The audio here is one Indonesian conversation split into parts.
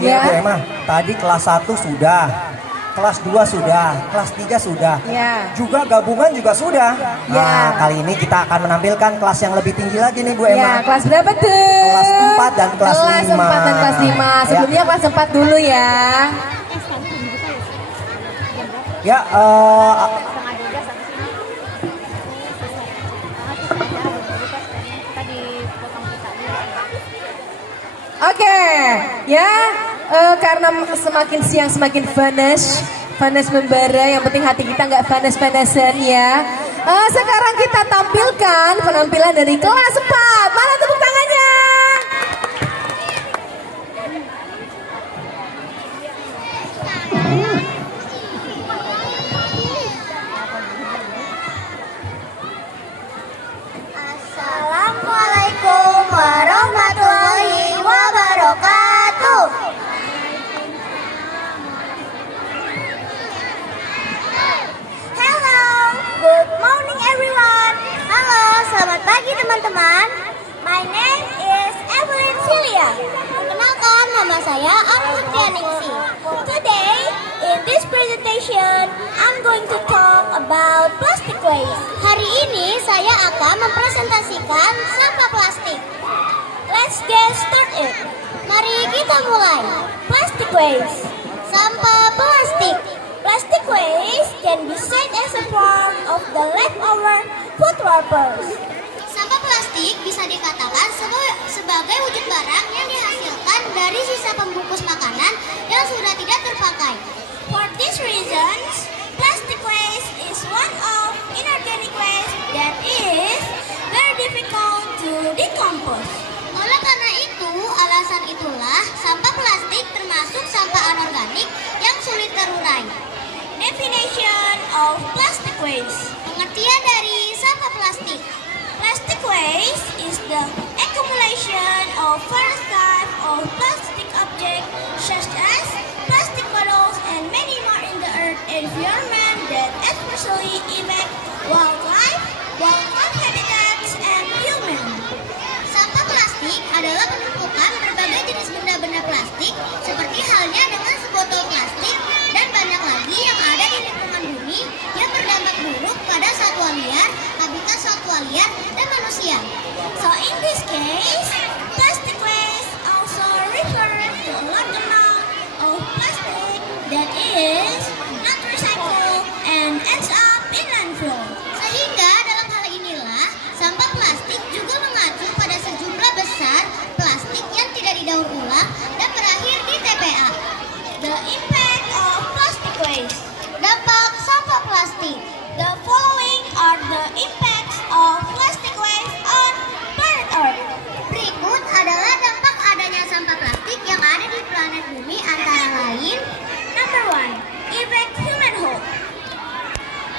iya ya. Bu Emma, tadi kelas 1 sudah, kelas 2 sudah, kelas 3 sudah, Ya. juga gabungan juga sudah. Ya. Nah, kali ini kita akan menampilkan kelas yang lebih tinggi lagi nih Bu Emma. Ya, kelas berapa tuh? Kelas 4 dan kelas 5. Kelas 4 dan kelas 5. Sebelumnya kelas 4 dulu ya. Ya, Oke, ya, karena semakin siang semakin panas membara. Yang penting hati kita nggak panas-panasan ya. Sekarang kita tampilkan penampilan dari kelas 4. Mana tepuk tangannya? Assalamualaikum warahmatullahi wabarakatuh. Hello, good morning everyone. Halo, selamat pagi teman-teman. My name is Evelyn Celia. Perkenalkan, nama saya Arhutianingsi. Today, in this presentation, I'm going to talk about plastic waste. Hari ini saya akan mempresentasikan sampah plastik. Let's get started. Mari kita mulai. Plastic waste. Sampah plastik. Plastic waste can be seen as a part of the leftover food wrappers. Sampah plastik bisa dikatakan sebagai wujud barang yang dihasilkan dari sisa pembungkus makanan yang sudah tidak terpakai. For these reasons, plastic waste is one of inorganic waste that is very difficult to decompose. Oleh karena itu, alasan itulah sampah plastik termasuk sampah anorganik yang sulit terurai. Definition of plastic waste. Pengertian dari sampah plastik. Plastic waste is the accumulation of various types of plastic objects such as plastic bottles and many more in the earth environment that especially affect wildlife habitats, and human. Sampah plastik adalah penumpukan berbagai jenis benda-benda plastik seperti halnya dengan sebotol plastik dan banyak lagi yang ada di lingkungan bumi yang berdampak buruk pada satwa liar, habitat satwa liar, dan manusia. So in this case, plastic waste also refers to a large amount of plastic that is not recycled and ends up in landfill. Sehingga dalam hal inilah sampah plastik juga mengacu pada sejumlah besar plastik yang tidak didaur ulang dan berakhir di TPA. The impact of plastic waste. Dampak sampah plastik. The following are the impacts of plastic waste on planet Earth. Berikut adalah dampak adanya sampah plastik yang ada di planet bumi antara lain. Number 1, affect human health.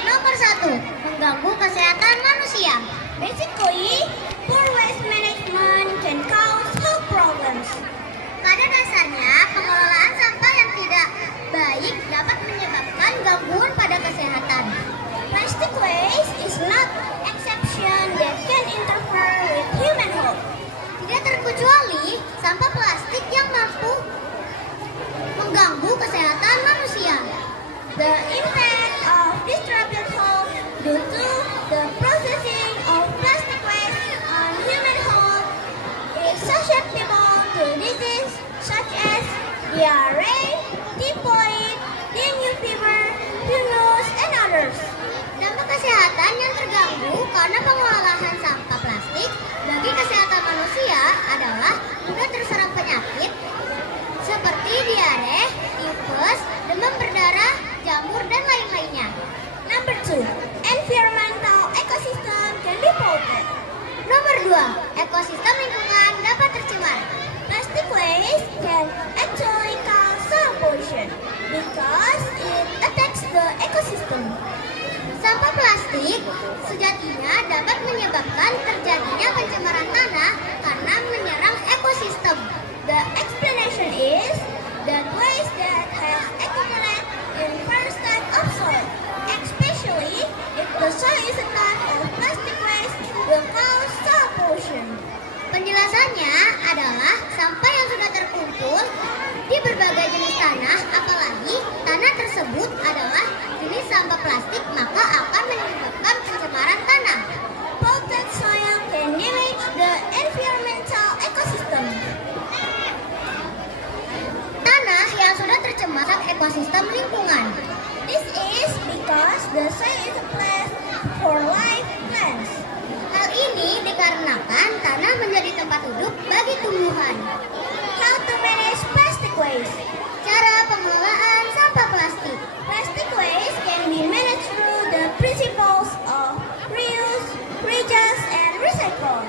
Nomor 1, mengganggu kesehatan manusia. Basically, poor waste management can cause health problems. Pada dasarnya, pengelolaan sampah yang tidak baik dapat menyebabkan gangguan pada kesehatan. Plastic waste is not exception that can interfere with human health. Tidak terkecuali sampah plastik yang mampu mengganggu kesehatan manusia. The impact of disrupted health due to the processing of plastic waste on human health is susceptible to disease such as diarrhea, typhoid, dengue fever, pneumonia, and others. Dampak kesehatan yang terganggu karena pengolahan sampah plastik bagi kesehatan manusia adalah mudah terserang penyakit seperti diare, tifus, demam berdarah, jamur, dan lain-lainnya. Number 2, environmental ecosystem can be polluted. Nomor 2, ekosistem lingkungan dapat tercemar. Plastic waste can actually cause soil pollution because it attacks the ecosystem. Sampah plastik sejatinya dapat menyebabkan terjadinya pencemaran tanah karena menyerang ekosistem. The explanation is that waste that has accumulated in various types of soil, especially if the soil is a type of plastic waste, will cause soil pollution. Penjelasannya adalah sampah yang sudah terkumpul di berbagai sampah plastik, maka akan menyebabkan pencemaran tanah. Polluted soil can damage the environmental ecosystem. Tanah yang sudah tercemar ekosistem lingkungan. This is because the soil is a place for life plants. Hal ini dikarenakan tanah menjadi tempat hidup bagi tumbuhan. How to manage plastic waste? Cara pengelolaan sampah plastik. Plastic waste can be managed through the principles of reuse, reduce, and recycle.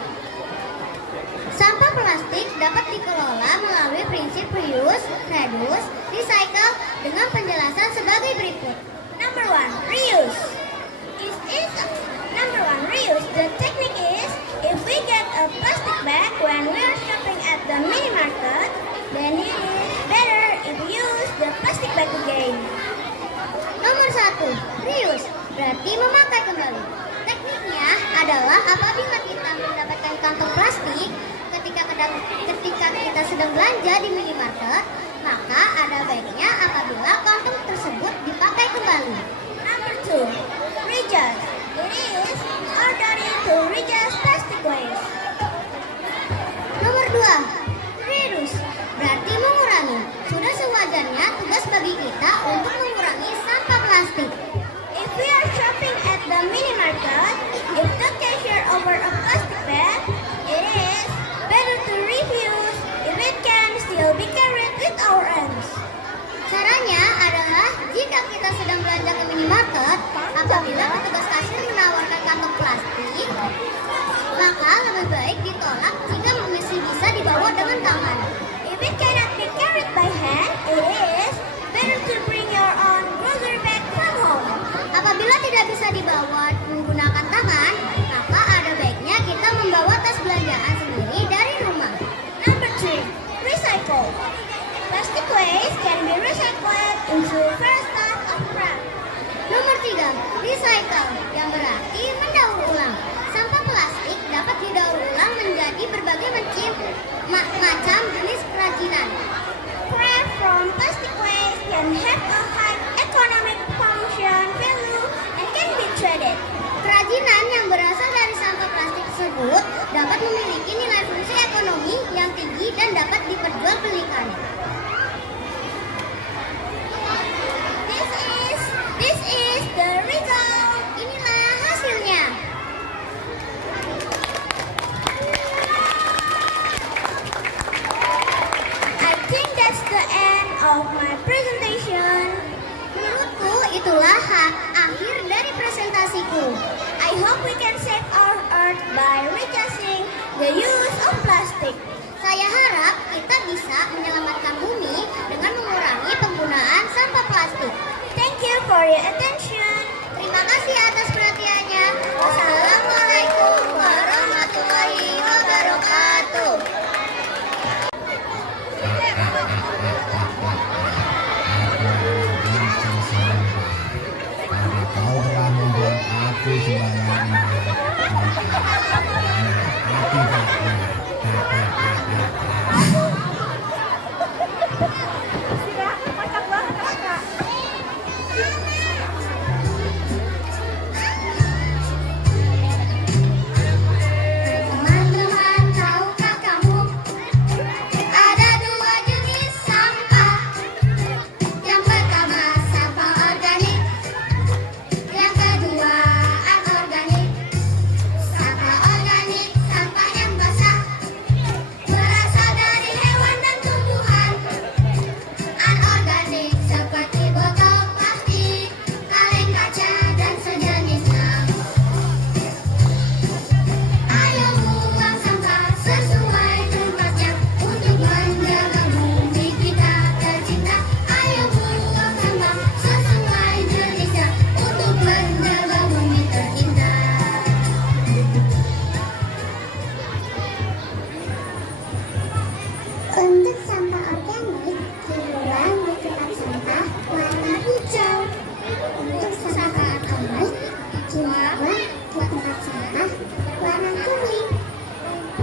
Sampah plastik dapat dikelola melalui prinsip reuse, reduce, recycle dengan penjelasan sebagai berikut. Number one, reuse. Number one, reuse. The technique is, if we get a plastic bag when we are shopping at the mini market, then it is better if we use the plastic bag again. Nomor satu, reuse. Berarti memakai kembali. Tekniknya adalah apabila kita mendapatkan kantong plastik ketika kita sedang belanja di minimarket, maka ada baiknya apabila kantong tersebut dipakai kembali. Number two, reduce. It is ordinary to reduce plastic waste. Nomor dua, reduce. Berarti mengurangi. Sudah sewajarnya tugas bagi kita untuk mengurangi sampah plastik. If we are shopping at the mini market, if the cashier over a plastic bag, it is better to refuse if it can still be carried with our hands. Caranya adalah jika kita sedang belanja ke minimarket, apabila petugas kasir menawarkan kantong plastik, maka lebih baik ditolak jika masih bisa dibawa dengan tangan. If it cannot be carried by hand, it is better to bring your own grocery bag from home. Apabila tidak bisa dibawa menggunakan tangan, maka ada baiknya kita membawa tas belanjaan sendiri dari rumah. Number 3, recycle. Plastic waste can be recycled into various types of craft. Nomor 3, recycle, yang berarti mendaur ulang. Sampah plastik dapat didaur ulang menjadi berbagai macam jenis kerajinan. Craft from plastic waste can have a high economic function value and can be traded. Kerajinan yang berasal dari sampah plastik tersebut dapat memiliki nilai fungsi ekonomi yang tinggi dan dapat diperjualbelikan. This is the result. Inilah hasilnya. I think that's the end of my presentation. Menurutku itulah akhir dari presentasiku. I hope we can save our earth by reducing the use of plastic. Saya harap kita bisa menyelamatkan bumi dengan mengurangi penggunaan sampah plastik. Thank you for your attention. Terima kasih atas perhatiannya. Wassalamualaikum warahmatullahi wabarakatuh. Kau telah membuat aku selayaknya. Teman-teman, tahukah kamu ada dua jenis sampah? Yang pertama sampah organik, yang kedua anorganik. Sampah organik, sampah yang basah, berasal dari hewan dan tumbuhan. Anorganik seperti botol plastik, kaleng kaca, dan sejenisnya. Ayo buang sampah sesuai tempatnya untuk menjaga bumi kita tercinta. Ayo buang sampah sesuai jenisnya untuk menjaga bumi tercinta. Untuk sampah organik dibuang di tempat sampah warna hijau. Untuk sampah anorganik dibuang di tempat sampah warna kuning.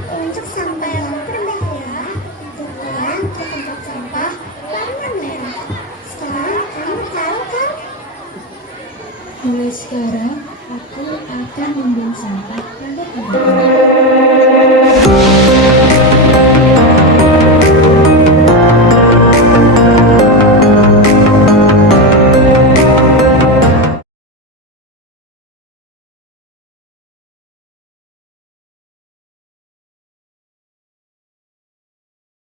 Untuk sampah yang berbahaya dibuang di tempat sampah warna merah. Sekarang kamu tahu kan? Mulai sekarang, aku akan membuang sampah pada tempat.